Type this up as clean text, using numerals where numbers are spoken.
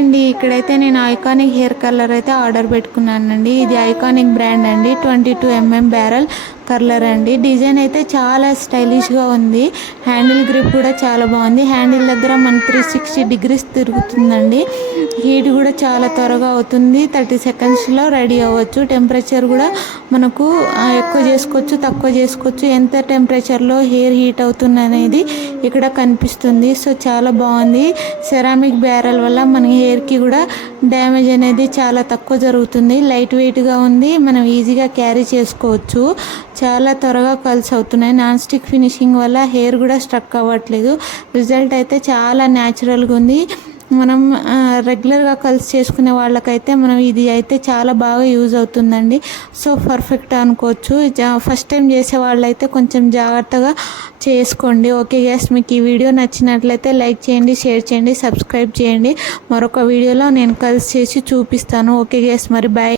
అండి, ఇక్కడైతే నేను ఐకానిక్ హెయిర్ కలర్ అయితే ఆర్డర్ పెట్టుకున్నానండి. ఇది ఐకానిక్ బ్రాండ్ అండి. 22mm బ్యారల్ కర్లర్ అండి. డిజైన్ అయితే చాలా స్టైలిష్గా ఉంది. హ్యాండిల్ గ్రిప్ కూడా చాలా బాగుంది. హ్యాండిల్ దగ్గర మనకి 360 డిగ్రీస్ తిరుగుతుందండి. హీట్ కూడా చాలా త్వరగా అవుతుంది. 30 సెకండ్స్లో రెడీ అవ్వచ్చు. టెంపరేచర్ కూడా మనకు ఎక్కువ చేసుకోవచ్చు, తక్కువ చేసుకోవచ్చు. ఎంత టెంపరేచర్లో హెయిర్ హీట్ అవుతుంది అనేది ఇక్కడ కనిపిస్తుంది. సో చాలా బాగుంది. సెరామిక్ బ్యారల్ వల్ల మన హెయిర్కి కూడా డ్యామేజ్ అనేది చాలా తక్కువ జరుగుతుంది. లైట్ వెయిట్గా ఉంది, మనం ఈజీగా క్యారీ చేసుకోవచ్చు. చాలా త్వరగా కల్స్ అవుతున్నాయి. నాన్ స్టిక్ ఫినిషింగ్ వల్ల హెయిర్ కూడా స్ట్రక్ అవ్వట్లేదు. రిజల్ట్ అయితే చాలా న్యాచురల్గా ఉంది. మనం రెగ్యులర్గా కల్స్ చేసుకునే వాళ్ళకైతే మనం ఇది అయితే చాలా బాగా యూజ్ అవుతుందండి. సో పర్ఫెక్ట్ అనుకోవచ్చు. ఫస్ట్ టైం చేసే వాళ్ళైతే కొంచెం జాగ్రత్తగా చేసుకోండి. ఓకే గ్యాస్, మీకు ఈ వీడియో నచ్చినట్లయితే లైక్ చేయండి, షేర్ చేయండి, సబ్స్క్రైబ్ చేయండి. మరొక వీడియోలో నేను కల్స్ చేసి చూపిస్తాను. ఓకే గ్యాస్, మరి బాయ్.